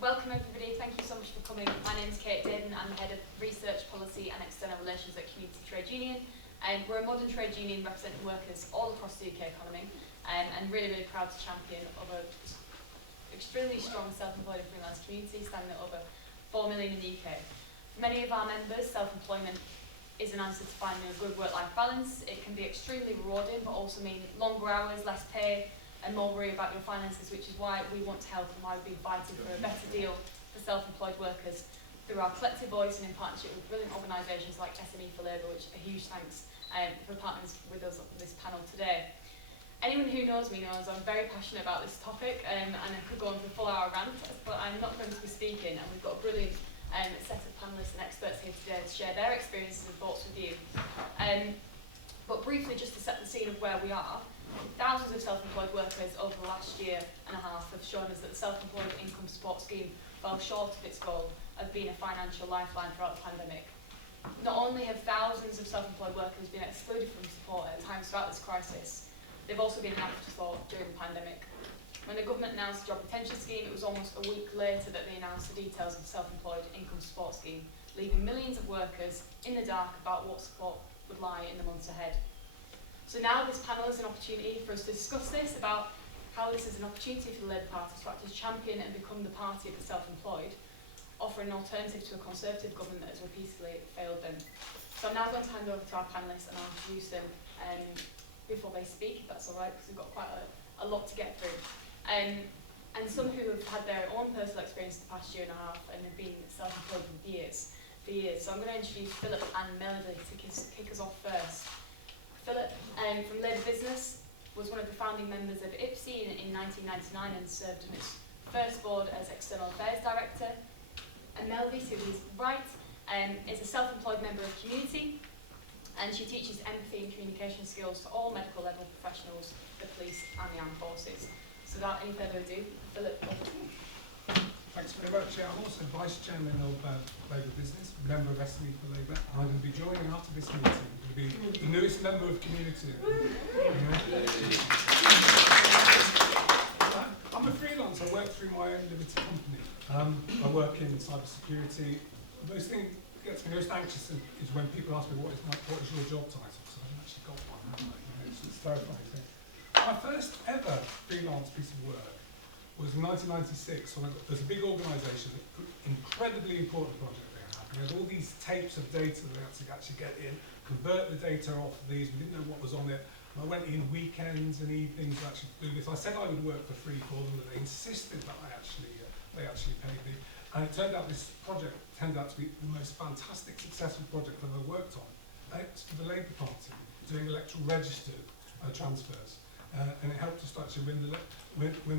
Welcome everybody, thank you so much for coming. My name is Kate Daden, I'm the Head of Research, Policy and External Relations at Community Trade Union. We're a modern trade union representing workers all across the UK economy and really proud to champion of an extremely strong self-employed and freelance community, standing at over 4 million in the UK. For many of our members, self-employment is an answer to finding a good work-life balance. It can be extremely rewarding but also mean longer hours, less pay and more worry about your finances, which is why we want to help and why we've been fighting for a better deal for self-employed workers through our collective voice and in partnership with brilliant organisations like SME for Labour, which a huge thanks for partnering with us on this panel today. Anyone who knows me knows I'm very passionate about this topic and I could go on for a 4-hour rant, but I'm not going to be speaking, and we've got a brilliant set of panellists and experts here today to share their experiences and thoughts with you. But briefly, just to set the scene of where we are, thousands of self-employed workers over the last year and a half have shown us that the self-employed income support scheme fell short of its goal of being a financial lifeline throughout the pandemic. Not only have thousands of self-employed workers been excluded from support at times throughout this crisis, they've also been an afterthought during the pandemic. When the government announced the job retention scheme, it was almost a week later that they announced the details of the self-employed income support scheme, leaving millions of workers in the dark about what support would lie in the months ahead. So now this panel is an opportunity for us to discuss this, about how this is an opportunity for the Labour Party to act as champion and become the party of the self-employed, offering an alternative to a Conservative government that has repeatedly failed them. So I'm now going to hand over to our panellists and I'll introduce them before they speak, if that's all right, because we've got quite a lot to get through. And some who have had their own personal experience in the past year and a half and have been self-employed for years. So I'm going to introduce Philip and Melody to kick us off first. Philip, from Labour Business, was one of the founding members of IPSI in 1999 and served on its first board as External Affairs Director. And Melody, to his right, is a self-employed member of Community, and she teaches empathy and communication skills to all medical level professionals, the police and the armed forces. So without any further ado, Philip, over to you. Thanks very much. Yeah, I'm also Vice Chairman of Labour Business, member of SME for Labour. I'm going to be joining after this meeting. I'm going to be the newest member of Community. I'm a freelancer. I work through my own limited company. I work in cybersecurity. The most thing that gets me most anxious is when people ask me what is your job title, because I haven't actually got one. It's terrifying thing. My first ever freelance piece of work was in 1996. So there's a big organisation, incredibly important project they had. They had all these tapes of data that they had to actually get in, convert the data off of these. We didn't know what was on it. And I went in weekends and evenings to actually do this. I said I would work for free for them, but they insisted that they actually paid me. And it turned out this project turned out to be the most fantastic, successful project I've ever worked on. It's for the Labour Party, doing electoral register transfers. And it helped us to actually win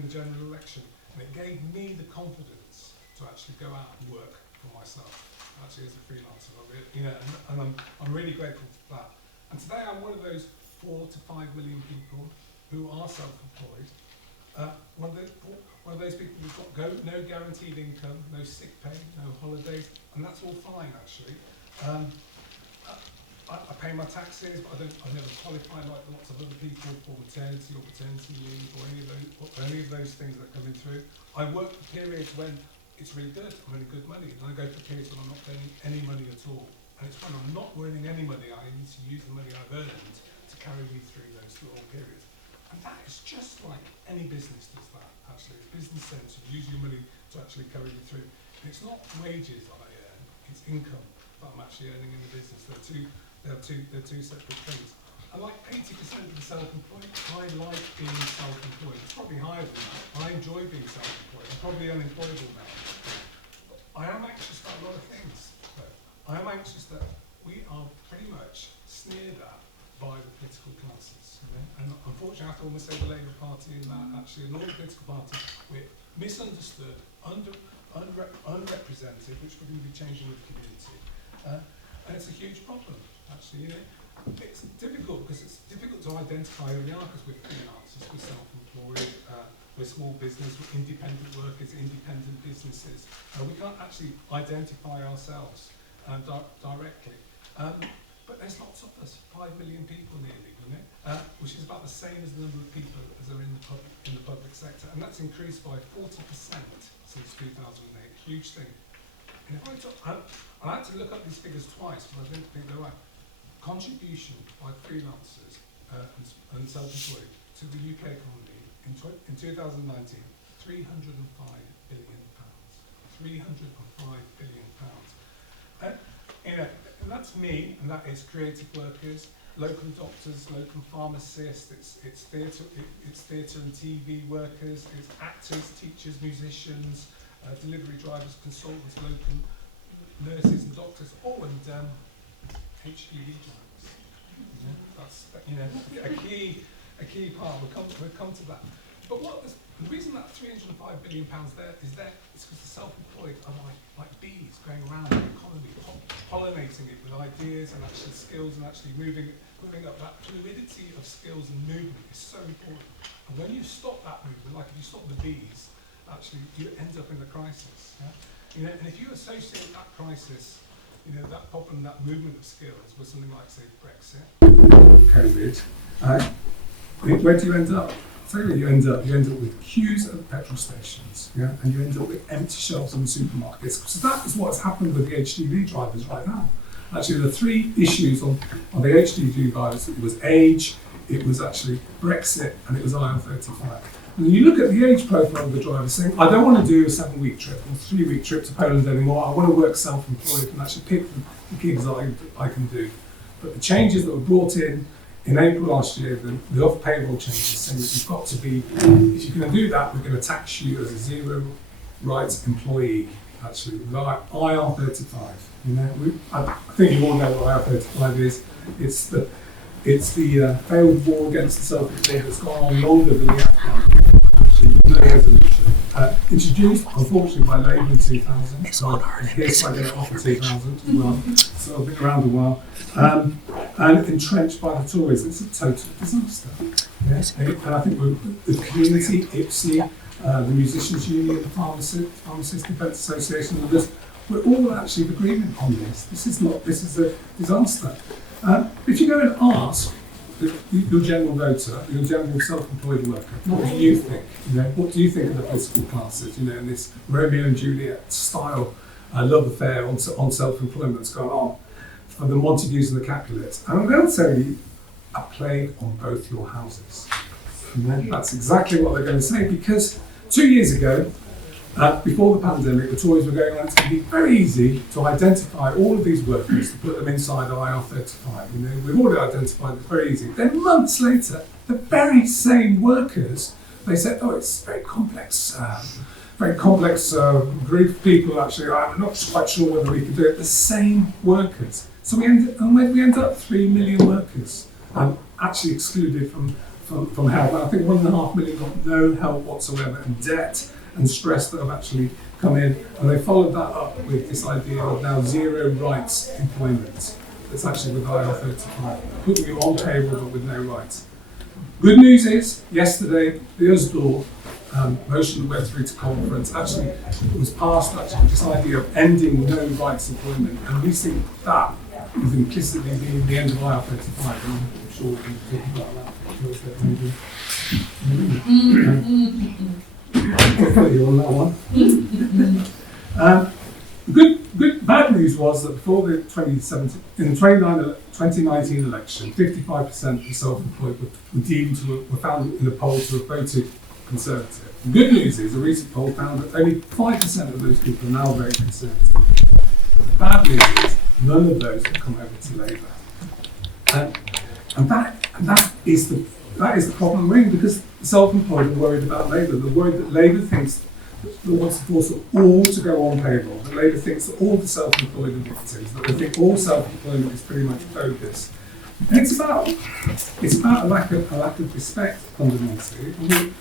the general election. And it gave me the confidence to actually go out and work for myself, actually as a freelancer. I'm really grateful for that. And today I'm one of those 4 to 5 million people who are self-employed. One of those people who've got no guaranteed income, no sick pay, no holidays, and that's all fine actually. I pay my taxes, but I never qualify like lots of other people for maternity or paternity leave or any of those things that are coming through. I work for periods when it's really good, I'm earning good money, and I go for periods when I'm not earning any money at all. And it's when I'm not earning any money, I need to use the money I've earned to carry me through those long periods. And that is just like any business does that, actually. It's business sense, you use your money to actually carry you through. And it's not wages that I earn, it's income that I'm actually earning in the business. They're two separate things. And like 80% of the self-employed, I like being self-employed. It's probably higher than that. I enjoy being self-employed. I'm probably unemployable now. I am anxious about a lot of things, though. I am anxious that we are pretty much sneered at by the political classes. And unfortunately, I have to almost say the Labour Party in that, actually, and all the political parties, we're misunderstood, unrepresented, which we're going to be changing with Community. And it's a huge problem, actually. It's difficult because it's difficult to identify who we are because we're freelancers, we're self-employed, we're small business, we're independent workers, independent businesses. We can't actually identify ourselves directly. But it's lots of us, 5 million people nearly, isn't it? Which is about the same as the number of people as are in the public sector, and that's increased by 40% since 2008. Huge thing. And if I had to look up these figures twice because I didn't think they were. Contribution by freelancers and self-employed to the UK economy in 2019, £305 billion. £305 billion. And that's me, and that is creative workers, locum doctors, locum pharmacists, it's theatre and TV workers, it's actors, teachers, musicians, delivery drivers, consultants, locum nurses and doctors, and HGV drivers. That's a key part. We'll come to that. But the reason that £305 billion there is because the self-employed are like bees going around the economy, pollinating it with ideas and actually skills, and actually moving up. That fluidity of skills and movement is so important. And when you stop that movement, like if you stop the bees, actually you end up in a crisis. Yeah? And if you associate that crisis, that problem, that movement of skills with something like, say, Brexit, COVID, where do you end up? So you end up with queues at petrol stations, yeah, and you end up with empty shelves in the supermarkets. So that is what's happened with the HGV drivers right now. Actually, the three issues on the HGV drivers, it was age, it was actually Brexit, and it was IR35. And when you look at the age profile of the drivers saying, I don't want to do a 7-week trip or 3-week trip to Poland anymore, I want to work self-employed and actually pick the gigs that I can do. But the changes that were brought in April last year, the off-payroll changes saying that you've got to be, if you're going to do that, we're going to tax you as a zero rights employee, actually, like IR35. I think you all know what IR35 is. It's the failed war against the self-employed that's gone on longer than the Afghan war, actually, with no resolution. Introduced, unfortunately, by Labour in 2000. Here's why I get it off in 2000 as well. So I've been around a while. And entrenched by the Tories. It's a total disaster. Yes. And I think the community, IPSI, the Musicians Union, the Pharmacists Defence Association, we're all actually in agreement on this. This is a disaster. If you go and ask your general voter, your general self-employed worker, what do you think? What do you think of the political classes? In this Romeo and Juliet style love affair on self-employment that's gone on for the Montagues and the Capulets. And they'll tell you, a plague on both your houses. That's exactly what they're going to say, because 2 years ago, before the pandemic, the Tories were going around. It's going to be very easy to identify all of these workers, to put them inside IR35. We've already identified it, very easy. Then months later, the very same workers, they said, oh, it's very complex group of people, actually. I'm not quite sure whether we can do it. The same workers. So we end up 3 million workers actually excluded from help. And I think 1.5 million got no help whatsoever, and debt and stress that have actually come in. And they followed that up with this idea of now zero rights employment. It's actually with IR35, putting you on payroll but with no rights. Good news is, yesterday, the USDOR motion that went through to conference actually was passed, actually, this idea of ending no rights employment. And we think that is implicitly being the end of IR35. And I'm sure we can talk about that. I'll put you on that one. Bad news was that before the 2019 election, 55% of the self-employed were found in a poll to have voted Conservative. The good news is a recent poll found that only 5% of those people are now very Conservative. But the bad news is none of those have come over to Labour. And that is the problem, really, because the self-employed are worried about Labour. They're worried that Labour thinks that wants to force them all to go on payroll. That Labour thinks that all the self-employed are victims. That they think all self-employment is pretty much bogus. And it's about a lack of respect fundamentally. And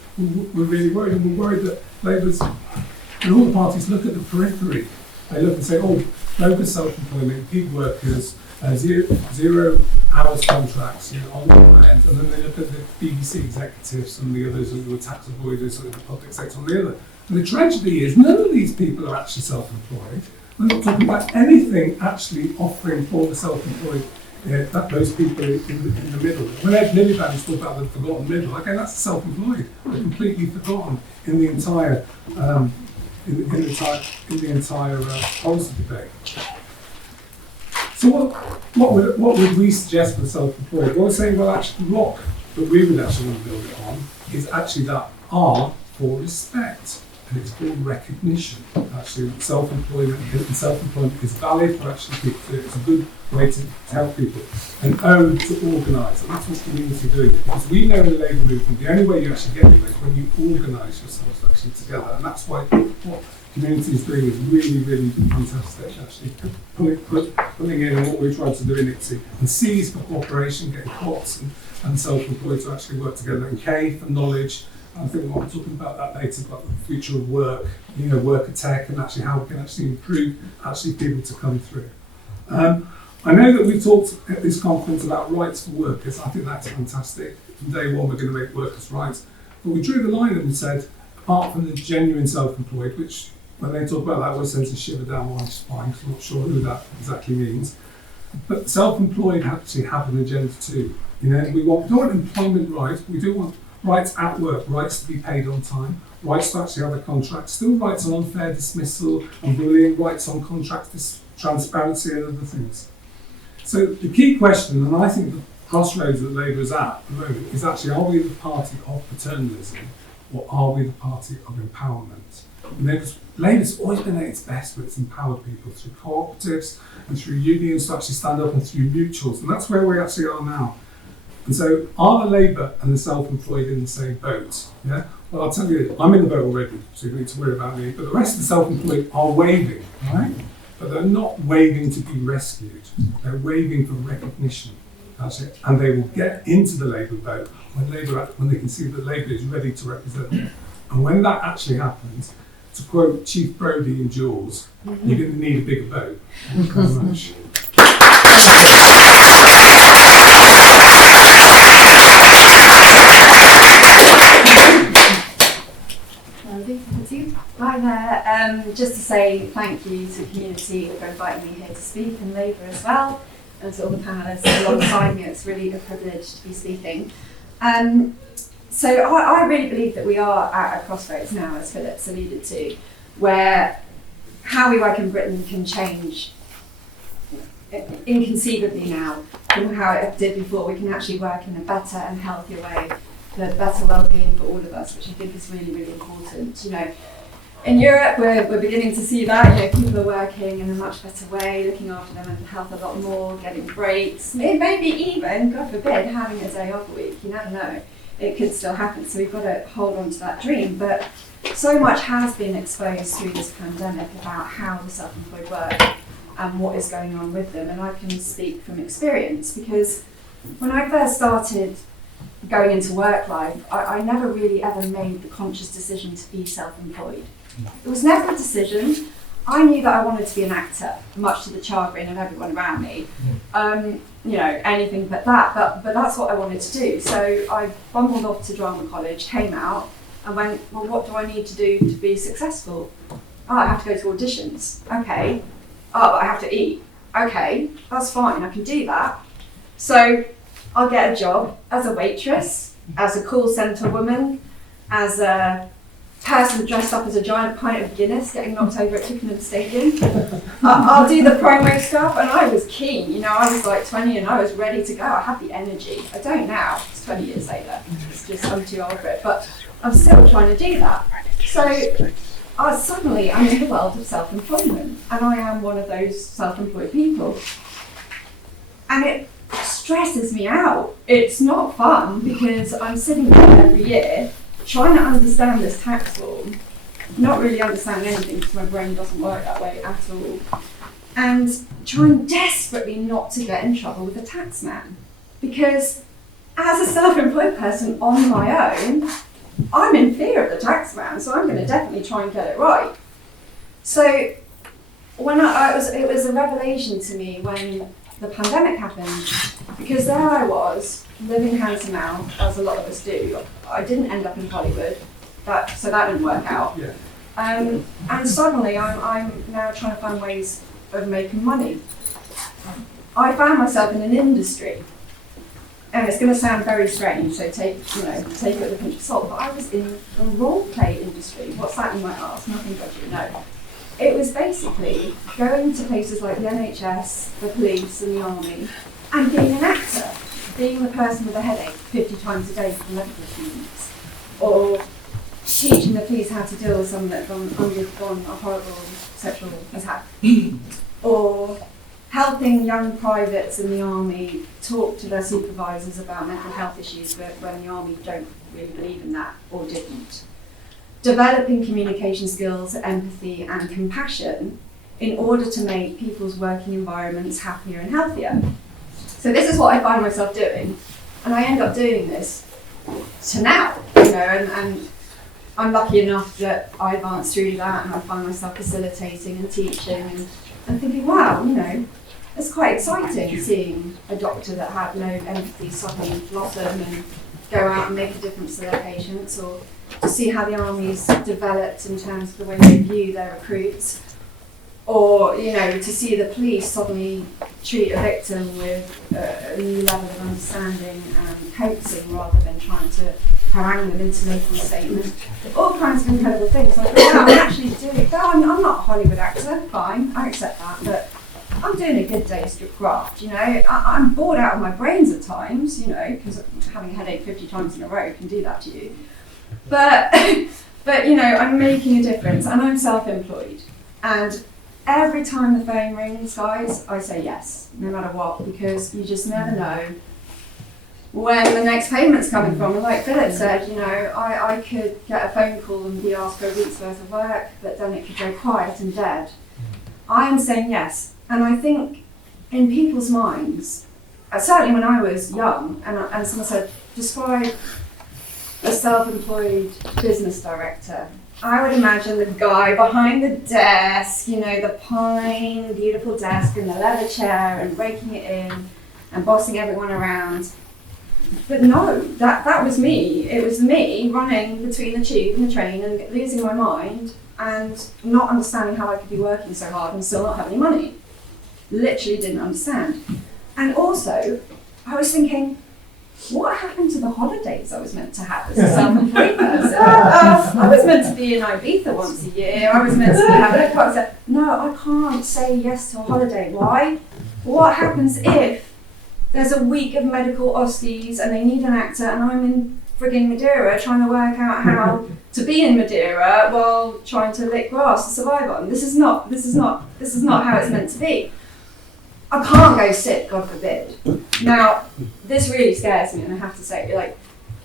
we're really worried, and we're worried that Labour's and all the parties look at the periphery. They look and say, oh, bogus self-employment, gig workers, zero hours contracts on the one end, and then they look at the BBC executives and the others who are tax avoiders in the public sector on the other. And the tragedy is none of these people are actually self-employed. We're not talking about anything actually offering for the self-employed those people in the middle. When Ed Miliband talked about the forgotten middle, again, that's self-employed. They're completely forgotten in the entire policy debate. So what would we suggest for the self-employed? Well, we're saying, well, actually, the rock that we would actually want to build it on is actually that R for respect, and it's called recognition. Actually, self-employment is valid for actually people to do it. It's a good way to help people. And O to organise, and that's what community do. Because we know in the labour movement, the only way you actually get anywhere is when you organise yourselves actually together, and that's why what community is doing is really, really fantastic. Actually, pulling in what we're trying to do in ICSI, and C is for cooperation, getting co-ops and self-employed to actually work together, and K for knowledge. I think we'll be talking about that later, about the future of work, worker tech, and actually how we can actually improve actually people to come through. I know that we talked at this conference about rights for workers. I think that's fantastic. From day one, we're going to make workers' rights. But we drew the line and we said, apart from the genuine self-employed, which when they talk about that, always sends a shiver down my spine, because I'm not sure who that exactly means. But self-employed actually have an agenda too. We don't want employment rights, we do want rights at work, rights to be paid on time, rights to actually have a contract, still rights on unfair dismissal and bullying, rights on contract transparency and other things. So the key question, and I think the crossroads that Labour is at the moment, is actually, are we the party of paternalism or are we the party of empowerment? Because Labour's always been at its best where it's empowered people through cooperatives and through unions to actually stand up and through mutuals, and that's where we actually are now. And so, are the Labour and the self-employed in the same boat? Yeah. Well, I'll tell you, I'm in the boat already, so you don't need to worry about me. But the rest of the self-employed are waving, right? But they're not waving to be rescued. They're waving for recognition. That's it. And they will get into the Labour boat when they can see that Labour is ready to represent them. And when that actually happens, to quote Chief Brody in Jaws, you're going to need a bigger boat. Thank you very much. Hi there. Just to say thank you to the community for inviting me here to speak, and Labour as well, and to all the panellists alongside me. It's really a privilege to be speaking. So I really believe that we are at a crossroads now, as Philip's alluded to, where how we work in Britain can change inconceivably now from how it did before. We can actually work in a better and healthier way for better well-being for all of us, which I think is really, really important. In Europe, we're beginning to see that. People are working in a much better way, looking after their mental health a lot more, getting breaks, maybe even, God forbid, having a day off a week. You never know. It could still happen, so we've got to hold on to that dream. But so much has been exposed through this pandemic about how the self-employed work and what is going on with them. And I can speak from experience, because when I first started going into work life, I never really ever made the conscious decision to be self-employed. It was never a decision. I knew that I wanted to be an actor, much to the chagrin of everyone around me. Anything but that. But that's what I wanted to do. So I bumbled off to drama college, came out, and went, well, what do I need to do to be successful? Oh, I have to go to auditions. Okay. Oh, but I have to eat. Okay, that's fine. I can do that. So I'll get a job as a waitress, as a call centre woman, as a person dressed up as a giant pint of Guinness getting knocked over at Twickenham Stadium. I'll do the promo stuff, and I was keen. I was like 20 and I was ready to go. I had the energy. I don't now. It's 20 years later. It's just I'm too old for it, but I'm still trying to do that. So suddenly I'm in the world of self-employment, and I am one of those self-employed people. And it stresses me out. It's not fun, because I'm sitting there every year trying to understand this tax form, not really understanding anything because my brain doesn't work that way at all, and trying desperately not to get in trouble with the tax man. Because as a self-employed person on my own, I'm in fear of the tax man, so I'm going to definitely try and get it right. So when it was a revelation to me when the pandemic happened, because there I was, living hand to mouth, as a lot of us do. I didn't end up in Hollywood, so that didn't work out. Yeah. And suddenly I'm now trying to find ways of making money. I found myself in an industry, and it's going to sound very strange, so take it with a pinch of salt, but I was in the role play industry. What's that, you might ask? Nothing dodgy, no. It was basically going to places like the NHS, the police and the army, and being an actor, being the person with a headache 50 times a day for medical students, or teaching the police how to deal with someone that's undergone a horrible sexual attack, or helping young privates in the army talk to their supervisors about mental health issues when the army don't really believe in that or didn't. Developing communication skills, empathy and compassion in order to make people's working environments happier and healthier. So this is what I find myself doing, and I end up doing this to now, and I'm lucky enough that I advanced through that and I find myself facilitating and teaching and thinking, wow, it's quite exciting seeing a doctor that had no empathy suddenly blossom and go out and make a difference to their patients, or to see how the army's developed in terms of the way they view their recruits, or to see the police suddenly treat a victim with a new level of understanding and coaxing rather than trying to harangue them into making a statement. All kinds of incredible things. I thought, wow, I'm actually doing. No, I'm not a Hollywood actor. Fine, I accept that, but I'm doing a good day's graft. I'm bored out of my brains at times. Because having a headache 50 times in a row can do that to you. But I'm making a difference, and I'm self-employed. And every time the phone rings, guys, I say yes, no matter what, because you just never know when the next payment's coming from. And like Philip said, I could get a phone call and be asked for a week's worth of work, but then it could go quiet and dead. I am saying yes, and I think in people's minds, certainly when I was young, and someone said, describe a self-employed business director, I would imagine the guy behind the desk, the pine, beautiful desk and the leather chair and raking it in and bossing everyone around. But no, that was me. It was me running between the tube and the train and losing my mind and not understanding how I could be working so hard and still not have any money. Literally didn't understand. And also, I was thinking, what happened to the holidays I was meant to have as a self-employed person? I was meant to be in Ibiza once a year. I was meant to be having a cocktail. No, I can't say yes to a holiday. Why? What happens if there's a week of medical Osties and they need an actor and I'm in frigging Madeira trying to work out how to be in Madeira while trying to lick grass to survive on? This is not how it's meant to be. I can't go sick, God forbid. Now, this really scares me, and I have to say,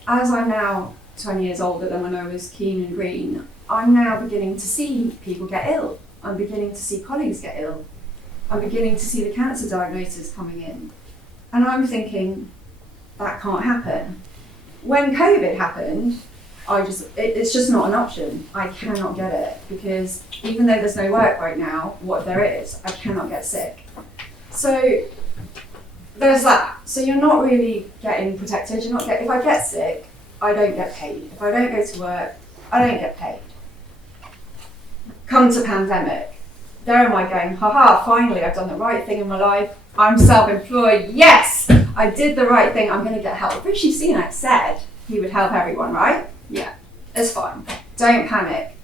as I'm now 20 years older than when I was keen and green, I'm now beginning to see people get ill. I'm beginning to see colleagues get ill. I'm beginning to see the cancer diagnosis coming in. And I'm thinking, that can't happen. When COVID happened, it's just not an option. I cannot get it, because even though there's no work right now, what there is, I cannot get sick. So there's that. So you're not really getting protected. If I get sick, I don't get paid. If I don't go to work, I don't get paid. Come to pandemic, there am I going, haha, finally I've done the right thing in my life. I'm self-employed. Yes, I did the right thing. I'm going to get help. Rishi Sunak said he would help everyone, right? Yeah, it's fine. Don't panic.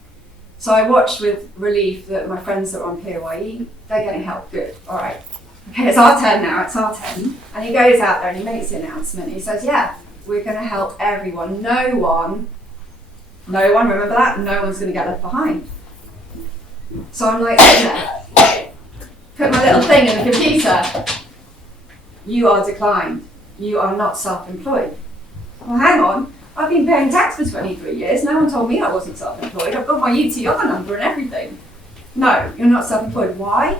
So I watched with relief that my friends that are on PAYE, they're getting help. Good. All right. Okay, it's our turn now, it's our turn. And he goes out there and he makes the announcement. He says, yeah, we're going to help everyone. No one, remember that? No one's going to get left behind. So I'm like, put my little thing in the computer. You are declined. You are not self-employed. Well, hang on. I've been paying tax for 23 years. No one told me I wasn't self-employed. I've got my UTR number and everything. No, you're not self-employed. Why?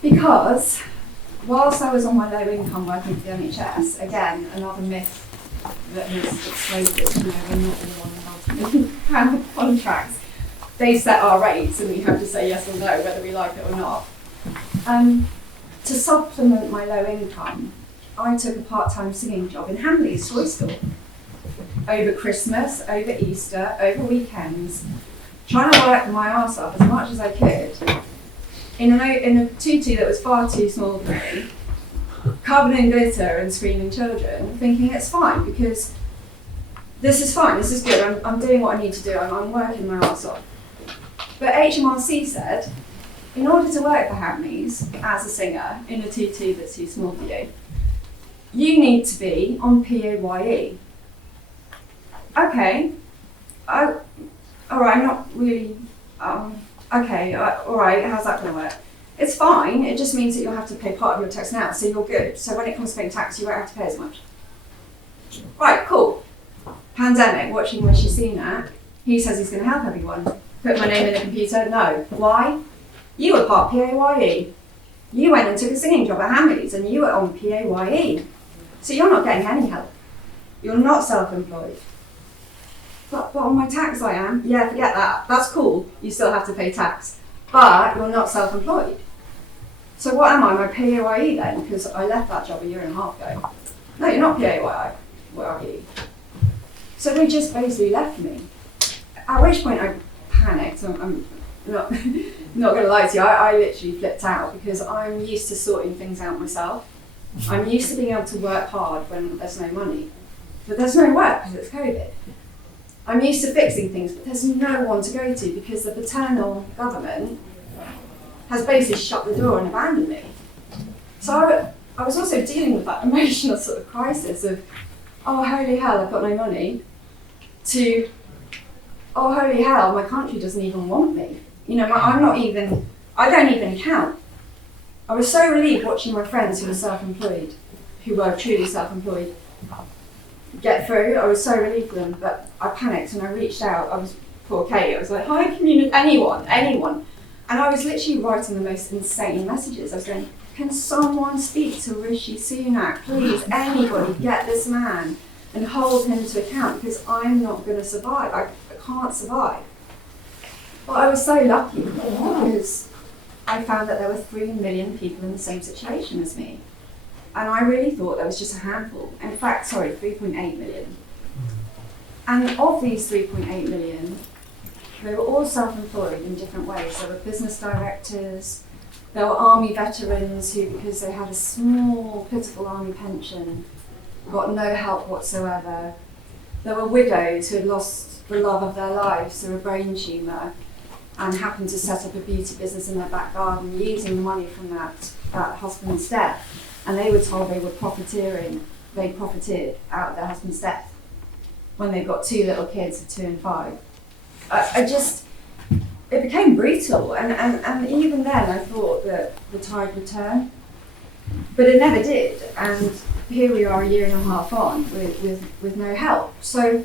Because whilst I was on my low income working for the NHS, again, another myth that has exploded, we're not all on multi-million contracts. They set our rates and we have to say yes or no, whether we like it or not. To supplement my low income, I took a part-time singing job in Hamley's Toy Store. Over Christmas, over Easter, over weekends, trying to work my arse off as much as I could. in a tutu that was far too small for me, covered in glitter and screaming children, thinking it's fine because this is fine, this is good, I'm doing what I need to do, I'm working my arse off. But HMRC said, in order to work for Hamleys as a singer in a tutu that's too small for you, you need to be on PAYE. Okay, alright, not really, okay, alright, how's that going to work? It's fine, it just means that you'll have to pay part of your tax now, so you're good. So when it comes to paying tax, you won't have to pay as much. Right, cool. Pandemic, watching Rishi Sunak, he says he's going to help everyone. Put my name in the computer, no. Why? You were part PAYE. You went and took a singing job at Hamleys and you were on PAYE. So you're not getting any help. You're not self-employed. But on my tax I am. Yeah, forget that. That's cool. You still have to pay tax. But you're not self-employed. So what am I? Am I PAYE then? Because I left that job a year and a half ago. No, you're not PAYE. So they just basically left me. At which point I panicked. I'm not going to lie to you. I literally flipped out because I'm used to sorting things out myself. I'm used to being able to work hard when there's no money. But there's no work because it's COVID. I'm used to fixing things, but there's no one to go to because the paternal government has basically shut the door and abandoned me. So I was also dealing with that emotional sort of crisis of, oh, holy hell, I've got no money, to, oh, holy hell, my country doesn't even want me. You know, I don't even count. I was so relieved watching my friends who were self-employed, who were truly self-employed, get through. I was so relieved for them, but I panicked and I reached out. I was poor Kate. I was like, hi, community, anyone. And I was literally writing the most insane messages. I was going, can someone speak to Rishi Sunak? Please, anybody, get this man and hold him to account because I'm not going to survive. I can't survive. But I was so lucky because I found that there were 3 million people in the same situation as me. And I really thought there was just a handful. In fact, 3.8 million. And of these 3.8 million, they were all self-employed in different ways. There were business directors, there were army veterans who, because they had a small, pitiful army pension, got no help whatsoever. There were widows who had lost the love of their lives through a brain tumour and happened to set up a beauty business in their back garden using the money from that husband's death. And they were told they profited out of their husband's death when they've got 2 little kids of 2 and 5. It became brutal, and even then I thought that the tide would turn, but it never did, and here we are a year and a half on with no help. So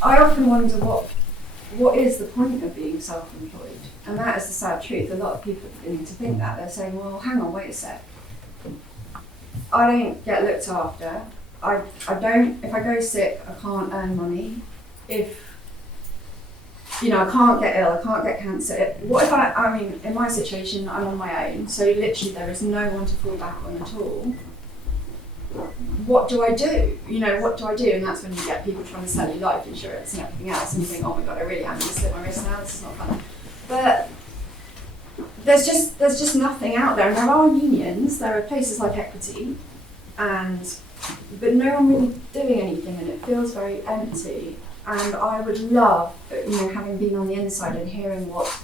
I often wonder what is the point of being self-employed, and that is the sad truth. A lot of people are beginning to think that. They're saying, well, hang on, wait a sec. I don't get looked after. I don't, if I go sick, I can't earn money. If, I can't get ill, I can't get cancer. What if I mean, in my situation, I'm on my own, so literally there is no one to fall back on at all. What do I do? What do I do? And that's when you get people trying to sell you life insurance and everything else, and you think, oh my God, I really am going to slip my wrist now, this is not fun. But there's just nothing out there. And there are unions, there are places like Equity, but no one really doing anything, and it feels very empty. And I would love, having been on the inside and hearing what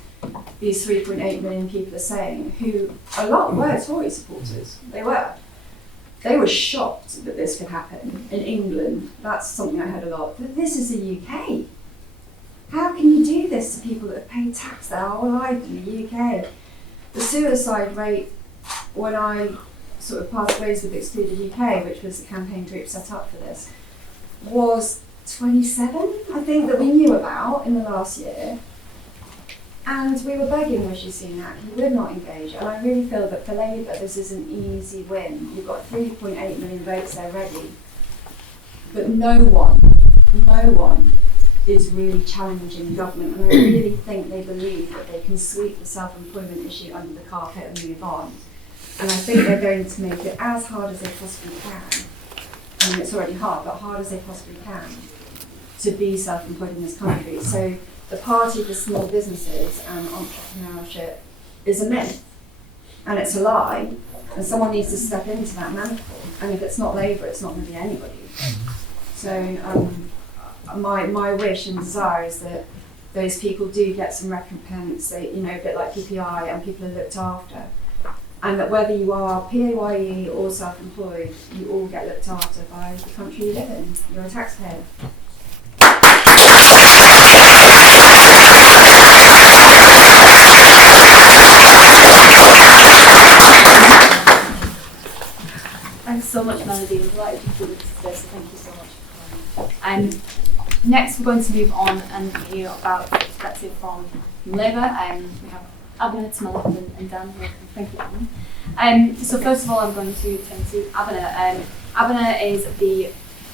these 3.8 million people are saying, who a lot were Tory supporters. They were shocked that this could happen in England. That's something I heard a lot. But this is the UK. How can you do this to people that have paid tax their whole life in the UK? The suicide rate, when I sort of parted ways with Excluded UK, which was the campaign group set up for this, was 27, I think, that we knew about in the last year. And we were begging Rishi Sunak, he would not engage. And I really feel that for Labour, this is an easy win. You've got 3.8 million votes there ready. But no one is really challenging government. And I really think they believe that they can sweep the self-employment issue under the carpet and move on. And I think they're going to make it as hard as they possibly can. I mean, it's already hard, but hard as they possibly can to be self-employed in this country. So the party for small businesses and entrepreneurship is a myth and it's a lie, and someone needs to step into that mantle. And if it's not Labour, it's not going to be anybody. So my wish and desire is that those people do get some recompense, they, you know, a bit like PPI, and people are looked after. And that whether you are PAYE or self-employed, you all get looked after by the country you live in. You're a taxpayer. Thanks so much, Melody. I'm delighted you put this today, so thank you so much for coming. Next, we're going to move on and hear about the perspective from Labour. We have Abner, Tamala and Dan. Thank you, Abner. So first of all, I'm going to turn to Abner. Abner is the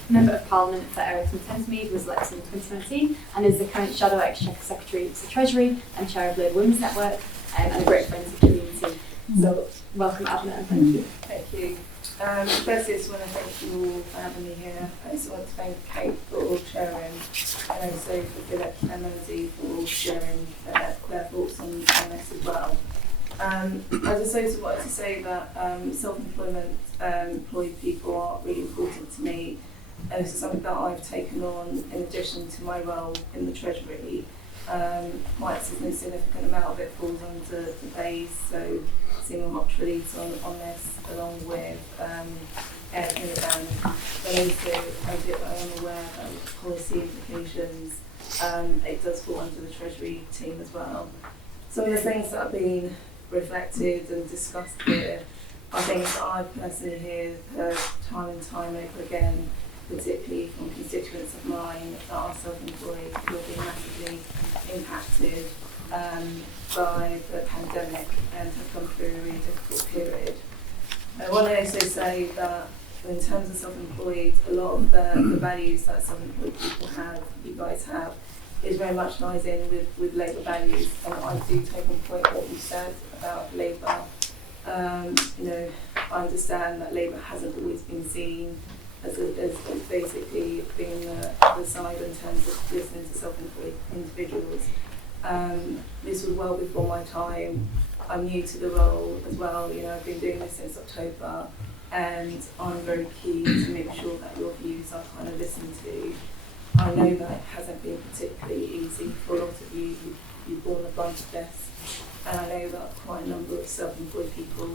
Member of Parliament for Eritham Thamesmead, was elected in 2019, and is the current Shadow Exchequer Secretary for Treasury and Chair of Labour Women's Network, and a great friend of the community. So welcome, Abner, and thank you. Thank you. Firstly, I just want to thank you all for having me here. I just want to thank Kate for chairing, and also for Philip and Melody for sharing their thoughts on this as well. I just also wanted to say that self-employment employed people are really important to me, and this is something that I've taken on in addition to my role in the Treasury. Quite a significant amount of it falls under the base, so seeing what leads on this, along with everything about it. But also, I am aware of policy implications. It does fall under the Treasury team as well. Some of the things that have been reflected and discussed here are things that I personally heard time and time over again, particularly from constituents of mine that are self-employed who have been massively impacted by the pandemic and have gone through a really difficult period. I want to also say that in terms of self-employed, a lot of the values that self-employed people have, you guys have, is very much ties in with Labour values. And I do take on point what you said about Labour. You know, I understand that Labour hasn't always been seen as basically being the side in terms of listening to self-employed individuals. This was well before my time. I'm new to the role as well. You know, I've been doing this since October, and I'm very keen to make sure that your views are kind of listened to. I know that it hasn't been particularly easy for a lot of you. You've borne the brunt of this, and I know that quite a number of self-employed people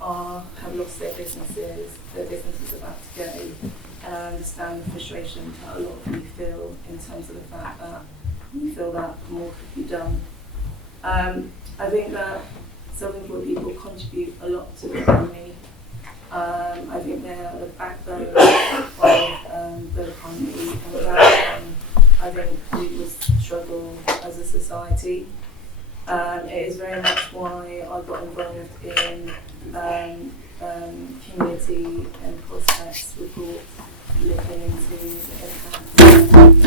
have lost their businesses are about to go, and I understand the frustration that a lot of you feel in terms of the fact that you feel that more could be done. I think that self-employed people contribute a lot to the economy. I think they're the backbone of the economy, and without them, I think we would struggle as a society. It is very much why I got involved in community and prospects report looking into the impact of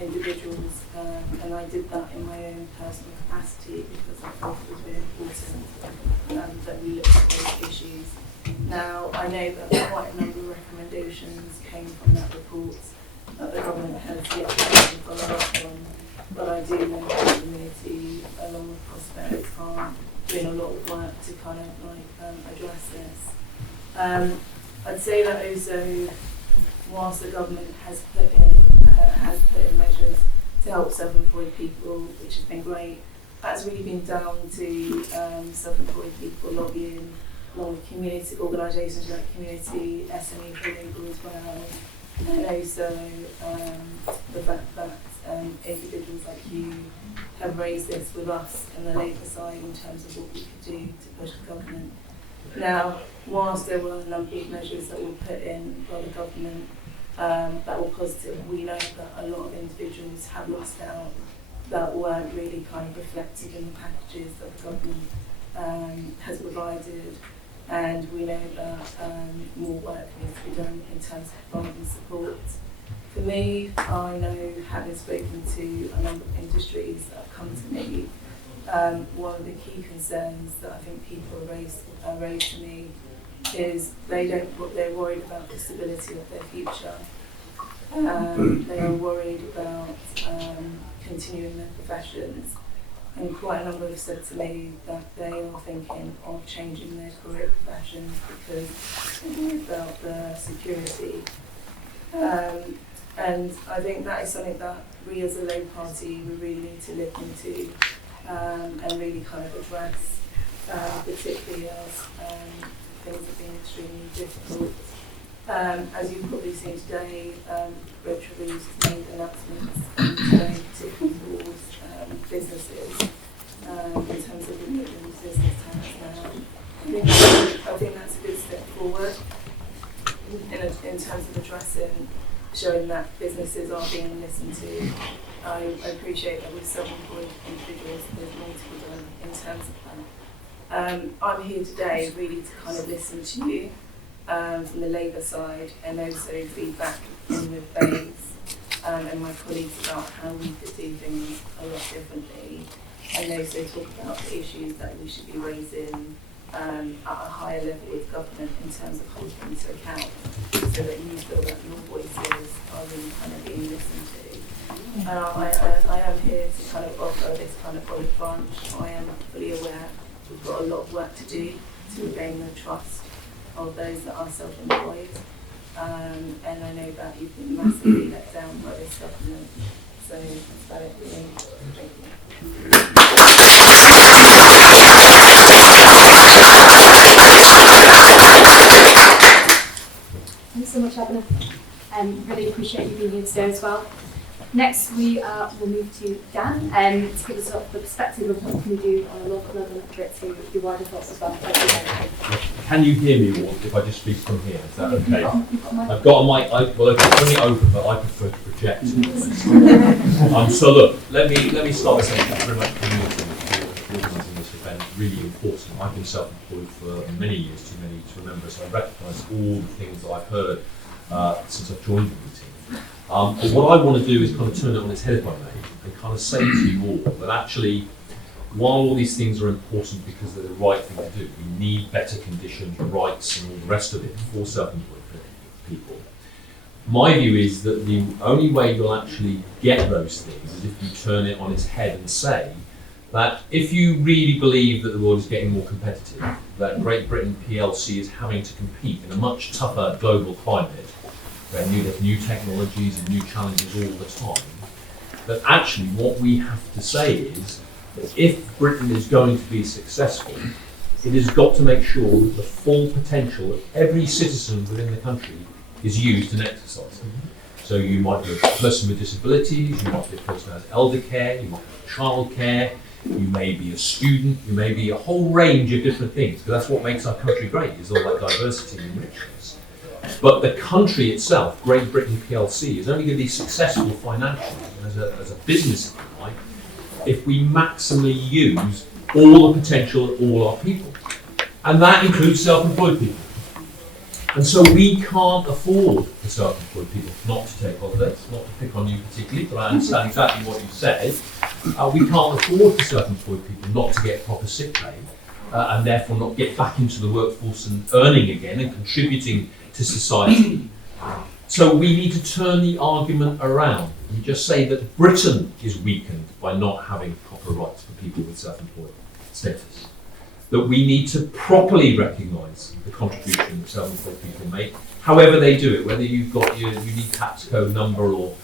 individuals, and I did that in my own personal capacity because I thought it was very important that we look at those issues. Now, I know that quite a number of recommendations came from that report that the government has yet to follow up on, but I do know that the community, along with prospects, are doing a lot of work to kind of address this. I'd say that also, whilst the government has put in measures to help self-employed people, which has been great, that's really been down to self-employed people lobbying along with community organisations like Community, SME for Labour as well, and also the fact that individuals like you have raised this with us in the Labour side in terms of what we could do to push the government. Now, whilst there were a number of measures that were put in by the government that were positive, we know that a lot of individuals have lost out that weren't really kind of reflected in the packages that the government has provided, and we know that more work needs to be done in terms of funding support. For me, I know, having spoken to a number of industries that have come to me, one of the key concerns that I think people raised to me is they're worried about the stability of their future. They are worried about continuing their professions, and quite a number have said to me that they are thinking of changing their career professions because they worry about the security. And I think that is something that we as a Labour Party we really need to look into and really kind of address, particularly as things have been extremely difficult. As you've probably seen today, Rich Reviews has made announcements today, particularly towards businesses in terms of the Midlands business tax now. I think that's a good step forward in terms of addressing, showing that businesses are being listened to. I appreciate that with self-employed individuals there's more to be done in terms of that. I'm here today really to kind of listen to you from the Labour side and also feedback in with Bays and my colleagues about how we could do things a lot differently, and also talk about the issues that we should be raising at a higher level with government in terms of holding them to account, so that you feel that your voices are really kind of being listened to. I am here to kind of offer this kind of olive branch. I am fully aware we've got a lot of work to do to gain the trust of those that are self-employed, and I know that you've been massively let down by this government, so that's about it for me. Thank you. Thanks so much, Abner. Really appreciate you being here today as well. Next, we will move to Dan to give us the perspective of what can we do on a local level and get to your wider thoughts as well. Can you hear me, or if I just speak from here? Is that okay? I've got a mic. I've got a mic. Well, okay, it's only open, but I prefer to project. So look, let me start by saying thank you very much for organising this event. Really important. I've been self-employed for many years, too many to remember, so I recognise all the things that I've heard since I've joined the meeting. But what I want to do is kind of turn it on its head, if I may, and kind of say to you all that actually, while all these things are important because they're the right thing to do, we need better conditions, rights, and all the rest of it for self-employed people. My view is that the only way you'll actually get those things is if you turn it on its head and say that if you really believe that the world is getting more competitive, that Great Britain PLC is having to compete in a much tougher global climate, where there's new technologies and new challenges all the time, that actually what we have to say is that if Britain is going to be successful, it has got to make sure that the full potential of every citizen within the country is used and exercised. So you might be a person with disabilities, you might be a person who has elder care, you might have child care, you may be a student, you may be a whole range of different things, because that's what makes our country great, is all that diversity and richness. But the country itself, Great Britain PLC, is only going to be successful financially and as a business, if you like, if we maximally use all the potential of all our people. And that includes self-employed people. And so we can't afford for self-employed people not to take holidays, not to pick on you particularly, but I understand exactly what you said. We can't afford for self-employed people not to get proper sick pay and therefore not get back into the workforce and earning again and contributing to society. So we need to turn the argument around and just say that Britain is weakened by not having proper rights for people with self-employed status. That we need to properly recognise the contribution that self-employed people make, however they do it, whether you've got your unique tax code number or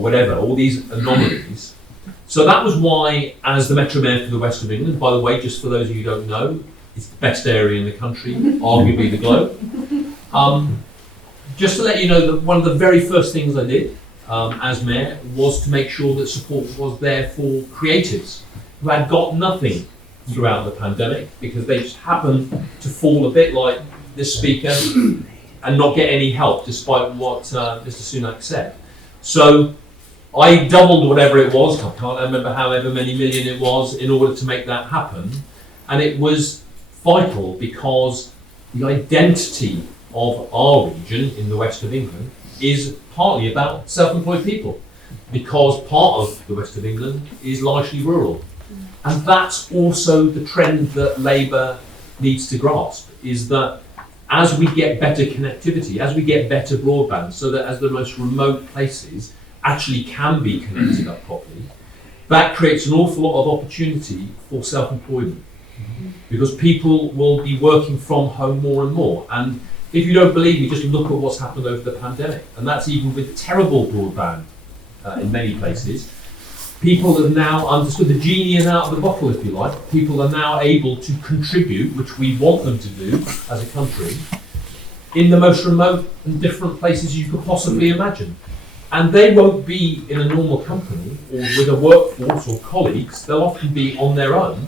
whatever, all these anomalies. So that was why, as the Metro Mayor for the West of England, by the way, just for those of you who don't know, it's the best area in the country, arguably the globe. Just to let you know that one of the very first things I did as Mayor was to make sure that support was there for creatives who had got nothing throughout the pandemic because they just happened to fall a bit like this speaker and not get any help despite what Mr. Sunak said. So I doubled whatever it was, I can't remember however many million it was, in order to make that happen. And it was vital because the identity of our region in the west of England is partly about self-employed people, because part of the west of England is largely rural. And that's also the trend that Labour needs to grasp, is that as we get better connectivity, as we get better broadband, so that as the most remote places actually can be connected up properly, that creates an awful lot of opportunity for self-employment, because people will be working from home more and more. And if you don't believe me, just look at what's happened over the pandemic, and that's even with terrible broadband in many places. People have now understood the genie is out of the bottle, if you like. People are now able to contribute, which we want them to do as a country, in the most remote and different places you could possibly imagine. And they won't be in a normal company or with a workforce or colleagues. They'll often be on their own,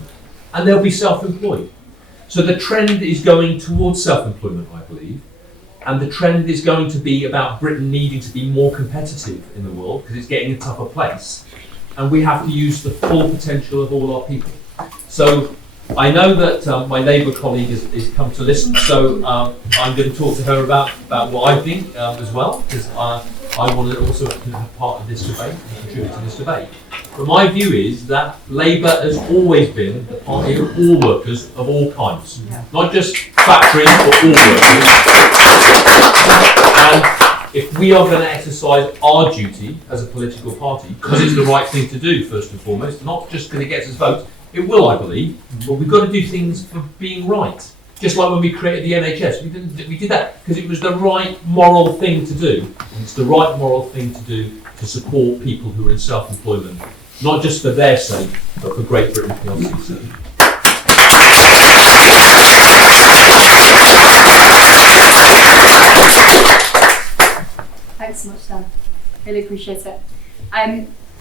and they'll be self-employed. So the trend is going towards self-employment, I believe. And the trend is going to be about Britain needing to be more competitive in the world, because it's getting a tougher place. And we have to use the full potential of all our people. So I know that my Labour colleague is come to listen, so I'm going to talk to her about what I think as well, because I want to also have part of this debate and contribute to this debate. But my view is that Labour has always been the party of all workers of all kinds, not just factories, but all workers. And if we are going to exercise our duty as a political party, because it's the right thing to do first and foremost, not just because it gets us votes, it will, I believe, but we've got to do things for being right. Just like when we created the NHS, we did that because it was the right moral thing to do. And it's the right moral thing to do to support people who are in self-employment, not just for their sake, but for Great Britain PLC's sake. Thanks so much, Dan. Really appreciate it.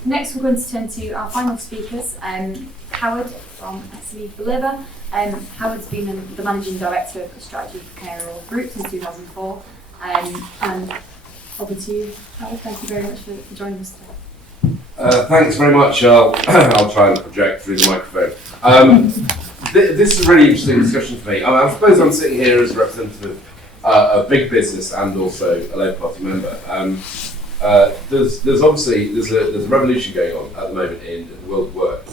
Next, we're going to turn to our final speakers. Howard from SME for Labour. Howard's been the Managing Director of Strategy for Canary Wharf Group since 2004. And over to you, Howard. Thank you very much for joining us today. Thanks very much. I'll try and project through the microphone. This is a really interesting discussion for me. I suppose I'm sitting here as a representative of big business and also a Labour Party member. There's obviously a revolution going on at the moment in the world of work,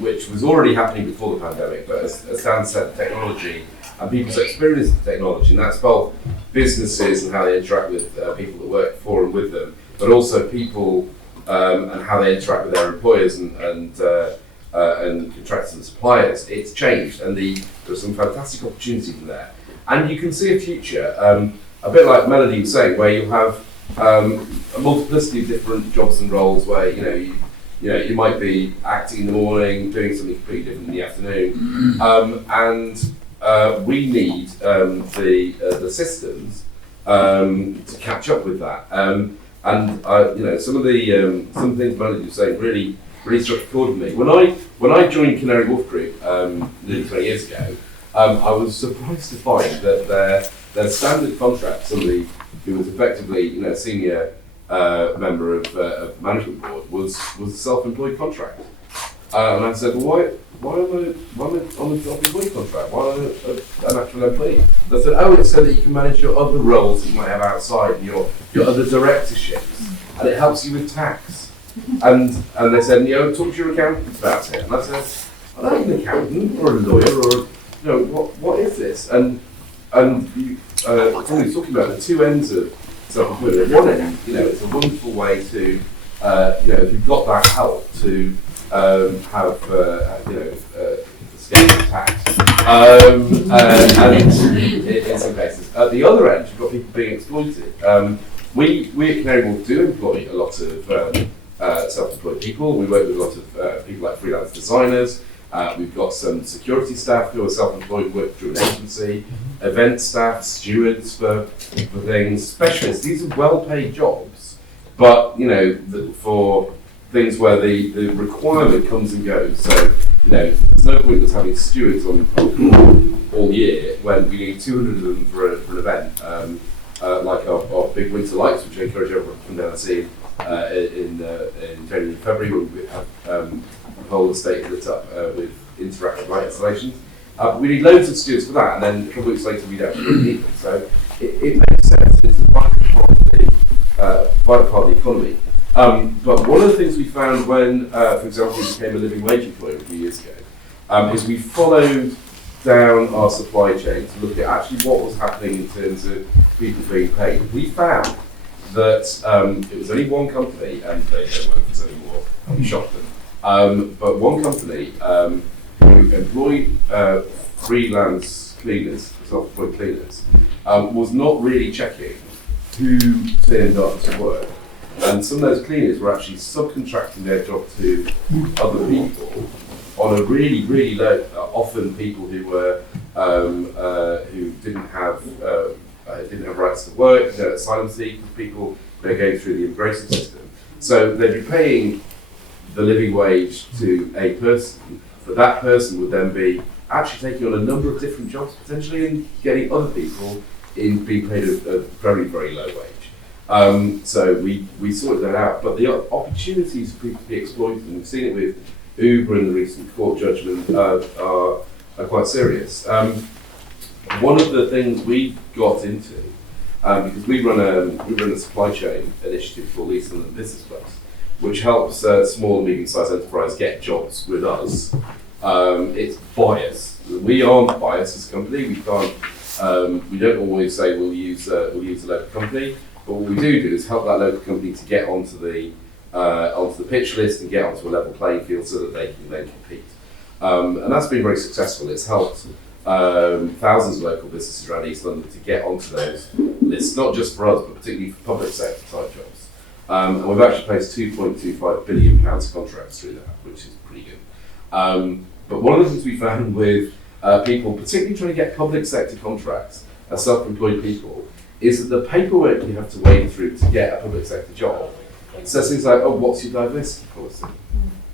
which was already happening before the pandemic. But as Dan said, technology and people's experience of technology, and that's both businesses and how they interact with people that work for and with them, but also people and how they interact with their employers and contractors and suppliers. It's changed, and there are some fantastic opportunities in there. And you can see a future, a bit like Melody was saying, where you have a multiplicity of different jobs and roles, where you might be acting in the morning, doing something completely different in the afternoon, and we need the systems to catch up with that. Some of the things Melody was saying really struck a chord with me. When I joined Canary Wharf Group nearly 20 years ago, I was surprised to find that their standard contract, somebody who was effectively a senior member of the management board, was a self-employed contract. And I said, well, why am I on a self-employed contract? Why am I an actual employee? They said, oh, it's so that you can manage your other roles that you might have outside, your other directorships, and it helps you with tax. And they said, talk to your accountant about it. And I said, I'm not an accountant or a lawyer or what is this? And somebody's talking about the two ends of self-employment. At one end, it's a wonderful way to, if you've got that help to have, escape tax. And in some cases. At the other end, you've got people being exploited. We at Canary Wharf do employ a lot of self-employed people. We work with a lot of people like freelance designers. We've got some security staff who are self-employed, work through an agency, event staff, stewards for things, specialists. These are well-paid jobs, but for things where the requirement comes and goes. So there's no point in us having stewards on all year when we need 200 of them for an event, like our big winter lights, which I encourage everyone to come down and see in January and February, when we have the whole estate lit up with interactive light installations. We need loads of stewards for that, and then a couple of weeks later we don't really need them. So it makes sense. It's a vital part of the economy. But one of the things we found when, for example, we became a living wage employer a few years ago, is we followed down our supply chain to look at actually what was happening in terms of people being paid. We found that it was only one company, and they don't work for us anymore, and we shocked them. But one company who employed freelance cleaners, self-employed cleaners, was not really checking who turned up to work. And some of those cleaners were actually subcontracting their job to other people on a really, really low, often people who were who didn't have rights to work, asylum seekers, people they're going through the immigration system. So they'd be paying the living wage to a person, but that person would then be actually taking on a number of different jobs potentially and getting other people in being paid a very, very low wage. So we sorted that out, but the opportunities for people to be exploited, and we've seen it with Uber in the recent court judgment, are quite serious. One of the things we got into, because we run a supply chain initiative called Lease and Business Plus, which helps small and medium-sized enterprise get jobs with us. It's biased. We aren't biased as a company. We can't. We don't always say we'll use a local company, but what we do is help that local company to get onto the pitch list and get onto a level playing field so that they can then compete. And that's been very successful. It's helped thousands of local businesses around East London to get onto those lists, not just for us, but particularly for public sector type jobs. And we've actually placed £2.25 billion contracts through that, which is pretty good. But one of the things we found with people, particularly trying to get public sector contracts as self-employed people, is that the paperwork you have to wade through to get a public sector job says things like, oh, what's your diversity policy?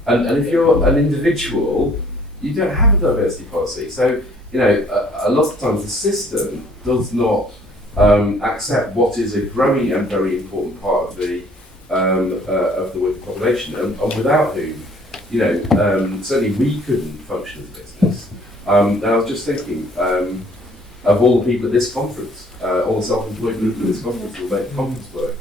And if you're an individual, you don't have a diversity policy. So, a lot of times the system does not accept what is a growing and very important part of the working population, and without whom, certainly we couldn't function as a business. And I was just thinking of all the people at this conference, all the self-employed people at this conference who make conference work.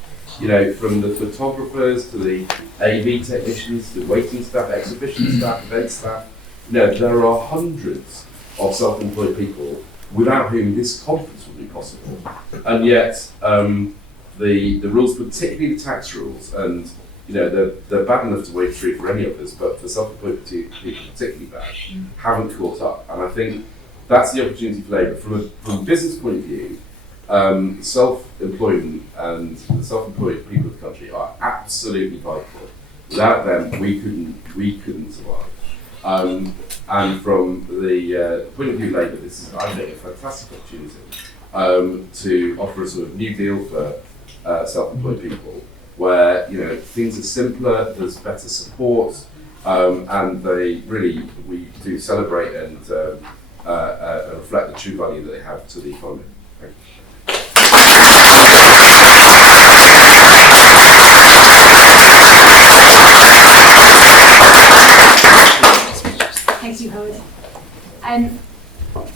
From the photographers to the AV technicians, to waiting staff, exhibition staff, event staff. There are hundreds of self-employed people without whom this conference would be possible. And yet, the rules, particularly the tax rules, and they're bad enough to wade through for any of us, but for self-employed people particularly bad, haven't caught up. And I think that's the opportunity for Labour. From a business point of view, self-employment and the self-employed people of the country are absolutely vital. Without them, we couldn't survive. And from the point of view of Labour, this is, I think, a fantastic opportunity to offer a sort of new deal for self-employed people, where things are simpler, there's better support, and we do celebrate and reflect the true value that they have to the economy. Thank you. Thank you, Howard.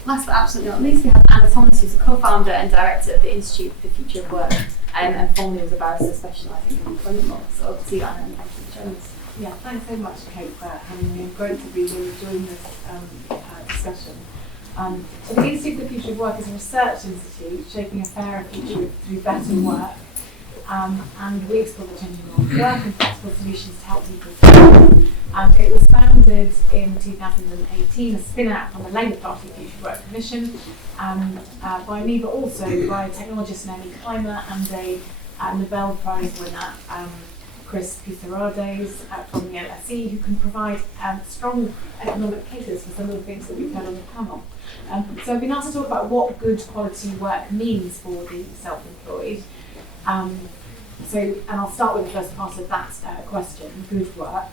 Last but absolutely not least, we have Anna Thomas, who's a co-founder and director of the Institute for the Future of Work, and formerly was a barrister specialising in employment law. So over to you, Anna, and thank you for joining us. Yeah, thanks so much, Kate, for having me. Great to be here during this discussion. So the Institute for the Future of Work is a research institute shaping a fairer future through better work. And we explore the changing world of work and flexible solutions to help people thrive. It was founded in 2018, a spin-out from the Labour Party Future Work Commission, by me, but also by technologist Naomi Clymer and a Nobel Prize winner, Chris Pizarrades from the LSE, who can provide strong economic cases for some of the things that we've heard on the panel. So I've been asked to talk about what good quality work means for the self-employed. And I'll start with the first part of that question, good work.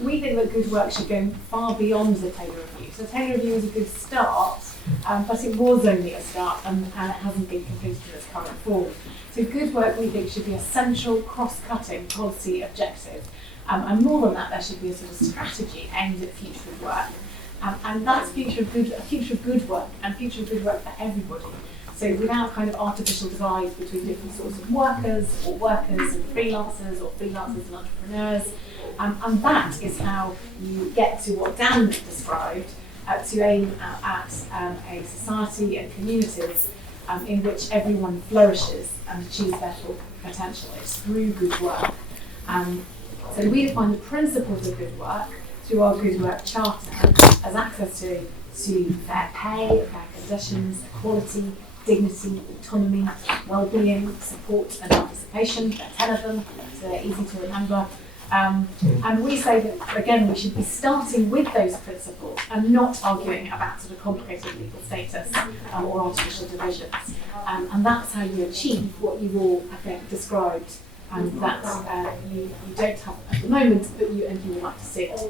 We think that good work should go far beyond the Taylor Review. So Taylor Review is a good start, but it was only a start and it hasn't been completed in its current form. So good work, we think, should be a central, cross-cutting policy objective. And more than that, there should be a sort of strategy aimed at future of work. And that's a future of good work, and future of good work for everybody. So without kind of artificial divides between different sorts of workers and freelancers, or freelancers and entrepreneurs. And that is how you get to what Dan described, to aim at a society and communities in which everyone flourishes and achieves their full potential. It's through good work. So we define the principles of good work through our Good Work Charter has access to fair pay, fair conditions, equality, dignity, autonomy, well-being, support and participation. There are 10 of them, so they're easy to remember. And we say that, again, we should be starting with those principles and not arguing about sort of complicated legal status or artificial divisions. And that's how you achieve what you've all, I think, described that you don't have at the moment, but you would like to see it.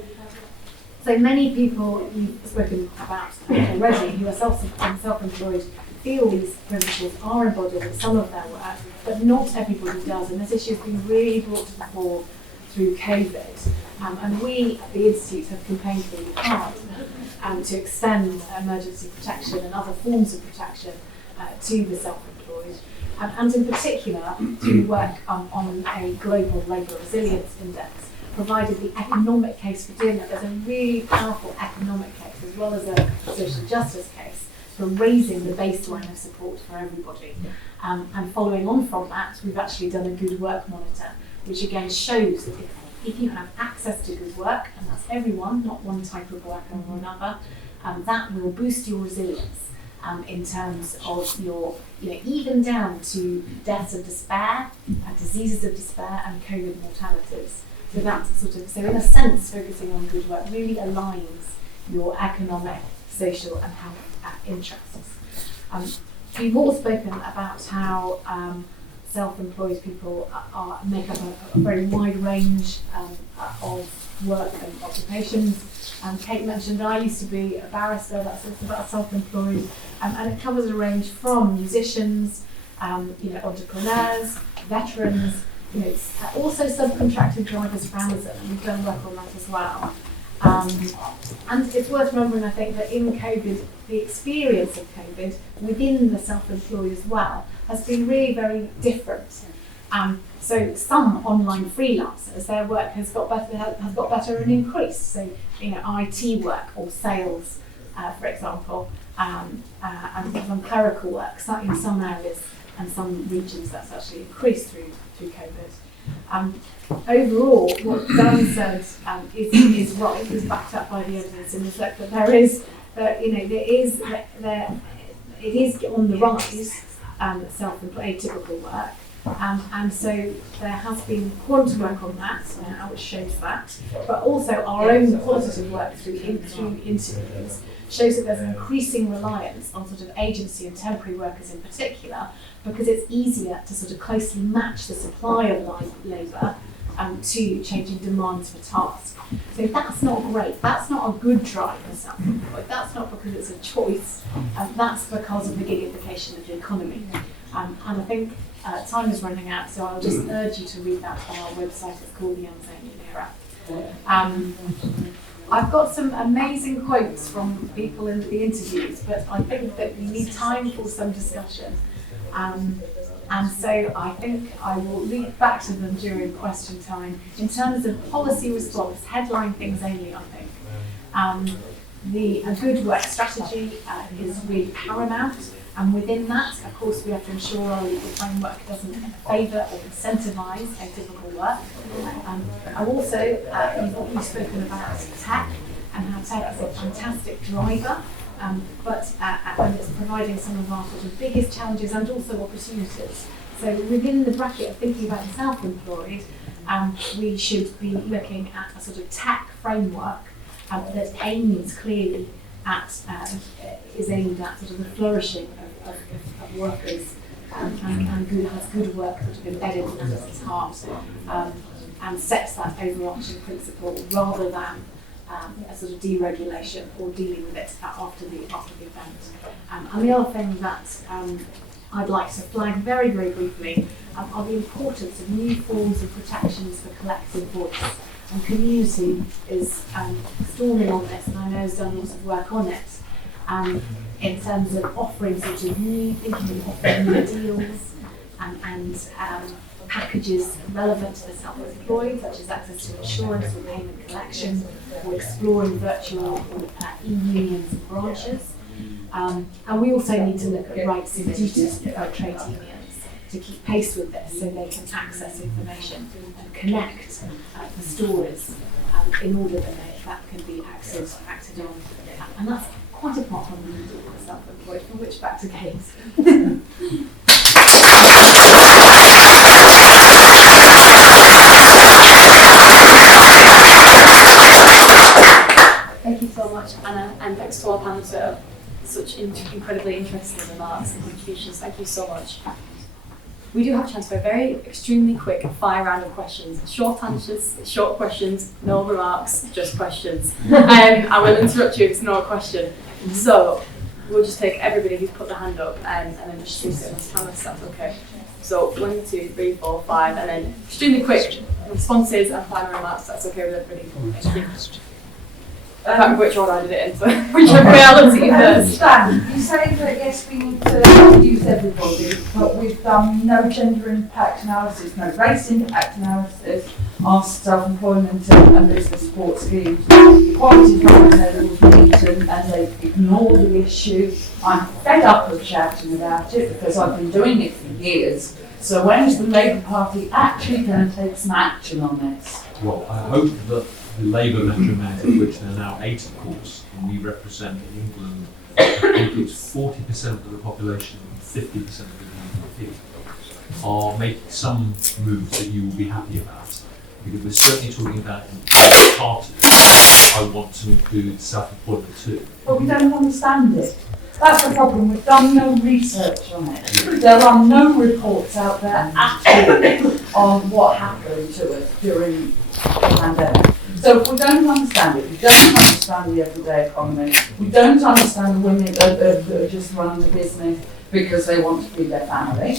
So many people you've spoken about already who are self-employed feel these principles are embodied in some of their work, but not everybody does. And this issue has been really brought to the fore through COVID. And we at the Institute have campaigned really hard to extend emergency protection and other forms of protection to the self-employed. And in particular, to work on a global labour resilience index, provided the economic case for doing that. There's a really powerful economic case as well as a social justice case for raising the baseline of support for everybody. And following on from that, we've actually done a Good Work Monitor, which again shows that if you have access to good work, and that's everyone, not one type of work or another, that will boost your resilience in terms of your, even down to deaths of despair, diseases of despair, and COVID mortalities. So that's so in a sense, focusing on good work really aligns your economic, social, and health interests. We've all spoken about how self-employed people make up a very wide range of work and occupations. Kate mentioned I used to be a barrister, that's about self-employed, and it covers a range from musicians, entrepreneurs, veterans, also subcontracted drivers for Amazon, and we've done work on that as well. And it's worth remembering, I think, that in COVID, the experience of COVID within the self-employed as well has been really very different. So some online freelancers, their work has got better and increased. So IT work or sales, for example, and some clerical work. In some areas and some regions, that's actually increased through COVID. Overall, what Dan said is right, is backed up by the evidence in the fact that it is on the rise, self-employed, atypical work, and so there has been quantitative work on that now, which shows that, but also our own qualitative work through interviews shows that there's an increasing reliance on sort of agency and temporary workers in particular, because it's easier to sort of closely match the supply of labour to changing demands for tasks. So that's not great. That's not a good drive for self-employed. That's not because it's a choice. That's because of the gigification of the economy. And I think time is running out, so I'll just urge you to read that on our website. It's called The Untamed Era. I've got some amazing quotes from people in the interviews, but I think that we need time for some discussion. And so I think I will lead back to them during question time. In terms of policy response, headline things only, I think. A good work strategy is really paramount. And within that, of course, we have to ensure our legal framework doesn't favour or incentivise atypical work. I've also, you've spoken about tech and how tech is a fantastic driver, but it's providing some of our sort of biggest challenges and also opportunities. So within the bracket of thinking about the self-employed, we should be looking at a sort of tech framework that aims clearly at, is aimed at sort of the flourishing of workers and has good work sort of embedded in its heart and sets that overarching principle rather than a sort of deregulation or dealing with it after the event. And the other thing that I'd like to flag very, very briefly are the importance of new forms of protections for collective voice. And community is storming on this, and I know has done lots of work on it, in terms of offering sort of new deals and packages relevant to the self-employed, such as access to insurance or payment collection, or exploring virtual e-unions and branches. And we also need to look at rights and duties for trade unions. to keep pace with this, so they can access information and connect the stories in order that that can be acted on. And that's quite apart from the self-employed, for which back to Kate. Thank you so much, Anna, and thanks to all panelists for such incredibly interesting remarks and contributions. Thank you so much. We do have a chance for a very extremely quick fire round of questions. Short answers, short questions, no remarks, just questions. I will interrupt you if it's not a question. So we'll just take everybody who's put their hand up and then just speak to us. That's okay. So 1, 2, 3, 4, 5, and then extremely quick responses and final remarks. That's okay with everybody. Thank you. I can't remember which order I did it in, so whichever reality first. You say that yes, we need to use everybody, but we've done no gender impact analysis, no race impact analysis on self-employment and business support schemes. Equality is not meeting and they ignore the issue. I'm fed up of shouting about it because I've been doing it for years. So when is the Labour Party actually going to take some action on this? Well, I hope that the Labour electorate, of which there are now 8 of course, and we represent in England, I think it's 40% of the population and 50% of the GDP, are making some moves that you will be happy about. Because we're certainly talking about parties. I want to include self-employment too. But we don't understand it. That's the problem. We've done no research on it. There are no reports out there at all on what happened to us during the pandemic. So if we don't understand it, we don't understand the everyday economy, we don't understand the women that are just running the business because they want to feed their family,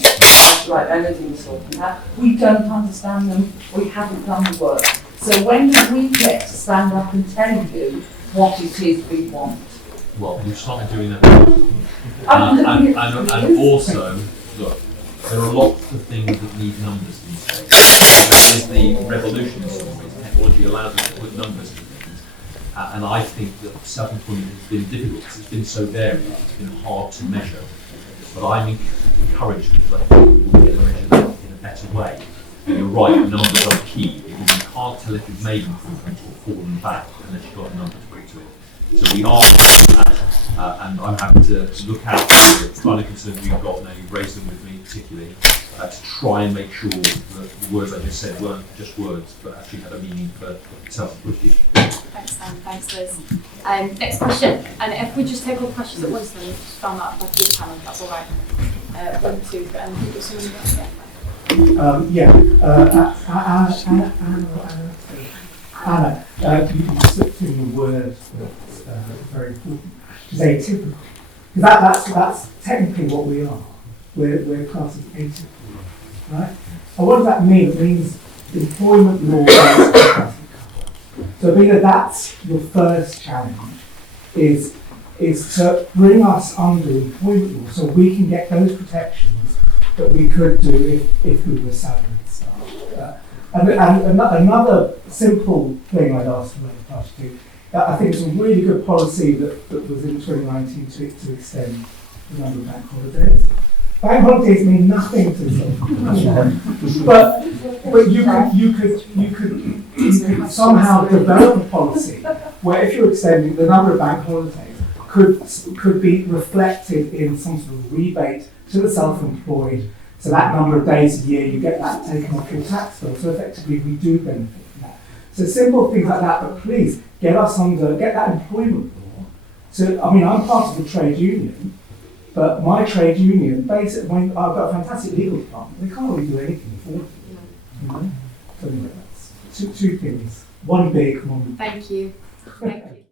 like Elodie was talking about, we don't understand them, we haven't done the work. So when do we get to stand up and tell you what it is we want? Well, we've started doing that. And also, look, there are lots of things that need numbers these days. That is the revolution in some ways. Technology allows us to put numbers to things. And I think that self-employment has been difficult because it's been so varied, it's been hard to measure. But I'm encouraged because I think we'll be able to measure that in a better way. And you're right, numbers are key because you can't tell if you've made improvement or fallen back unless you've got a number to put to it. So we are doing that, and I'm happy to look out for the kind of concerns we've got now. You've raised them with me particularly, to try and make sure that the words I just said weren't just words, but actually had a meaning for self-employed people. Thanks, Sam. Thanks, Liz. Next question, and if we just take all the questions at once, then we'll just round that back to the panel, that's all right. 1, 2, and who does somebody else get? Anna, you slipped in the word that's very important, which is atypical. Because that's technically what we are. We're classed as atypical, right? And what does that mean? It means employment law is classic. So Bina, that's your first challenge, is to bring us under employment law so we can get those protections that we could do if we were salaried staff. And another simple thing I'd ask the Labour Party to do, I think it's a really good policy that was in 2019 to extend the number of bank holidays. Bank holidays mean nothing to them, but you could somehow develop a policy where if you're extending the number of bank holidays could be reflected in some sort of rebate to the self-employed. So that number of days a year, you get that taken off your tax bill. So effectively, we do benefit from that. So simple things like that, but please get that employment law. So, I mean, I'm part of the trade union, but my trade union, basically, I've got a fantastic legal department. They can't really do anything for me. You know? So anyway, that's two things. One big, one. Thank you. Thank you.